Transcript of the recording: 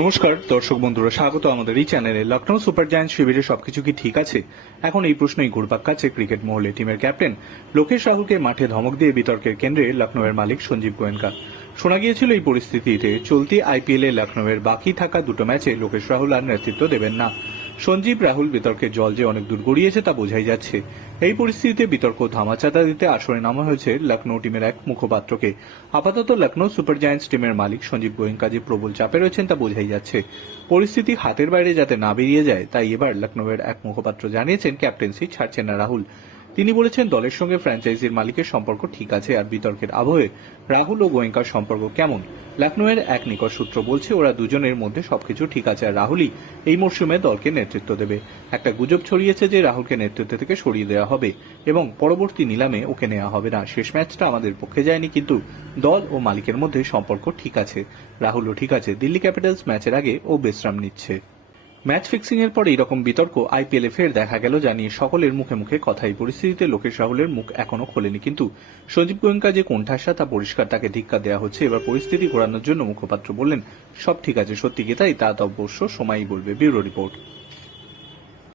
নমস্কার, দর্শক বন্ধুরা, স্বাগত আমাদের এই চ্যানেলে। লখনৌ সুপার জায়ান্ট শিবিরে সবকিছু কি ঠিক আছে? এখন এই প্রশ্নই ঘুরপাক খাচ্ছে ক্রিকেট মহলে টিমের ক্যাপ্টেন লোকেশ রাহুলকে মাঠে ধমক দিয়ে বিতর্কের কেন্দ্রে লখনৌয়ের মালিক সঞ্জীব গোয়েঙ্কা। শোনা গিয়েছিল এই পরিস্থিতিতে চলতি আইপিএলে লখনৌয়ের বাকি থাকা দুটো ম্যাচে লোকেশ রাহুল আর নেতৃত্ব দেবেন না। সঞ্জীব রাহুল বিতর্কের জল যে অনেক দূর গড়িয়েছে তা বোঝাই যাচ্ছে। এই পরিস্থিতিতে বিতর্ক ধামাচাতা দিতে আসরে নামা হয়েছে লখনৌ টিমের এক মুখপাত্রকে। আপাতত লখনৌ সুপার জায়ান্টস টিমের মালিক সঞ্জীব গোয়েঙ্কা যে প্রবল চাপে রয়েছেন তা বোঝাই যাচ্ছে। পরিস্থিতি হাতের বাইরে যাতে না বেরিয়ে যায়, তাই এবার লখনৌয়ের এক মুখপাত্র জানিয়েছেন ক্যাপ্টেন্সি ছাড়ছেন না রাহুল। তিনি বলেছেন, দলের সঙ্গে ফ্র্যাঞ্চাইজির মালিকের সম্পর্ক ঠিক আছে আর বিতর্কের আবহে রাহুল ও গোয়েঙ্কার সম্পর্ক কেমন? লখনৌয়ের এক নিকট সূত্র বলছে, ওরা দুজনের মধ্যে সবকিছু ঠিক আছে। আর রাহুলই এই মরশুমে দলকে নেতৃত্ব দেবে। একটা গুজব ছড়িয়েছে যে, রাহুলকে নেতৃত্ব থেকে সরিয়ে দেওয়া হবে এবং পরবর্তী নিলামে ওকে নেওয়া হবে না। শেষ ম্যাচটা আমাদের পক্ষে যায়নি, কিন্তু দল ও মালিকের মধ্যে সম্পর্ক ঠিক আছে। রাহুলও ঠিক আছে। দিল্লি ক্যাপিটালস ম্যাচের আগে ও বিশ্রাম নিচ্ছে। ম্যাচ ফিক্সিং এর পর এইরকম বিতর্ক আইপিএলে ফের দেখা গেল জানিয়ে সকলের মুখে মুখে কথাই। পরিস্থিতিতে লোকেশ রাহুলের মুখ এখনও খোলেনি কিন্তু সঞ্জীব গোয়েঙ্কা যে কোণঠাসা তা পরিষ্কার তাকে ধিক্কা দেওয়া হচ্ছে। এবার পরিস্থিতি ঘোরানোর জন্য মুখপাত্র বললেন, সব ঠিক আছে সত্যি কি তাই? তা তো অবশ্য সময়ই বলবে ব্যুরো রিপোর্ট।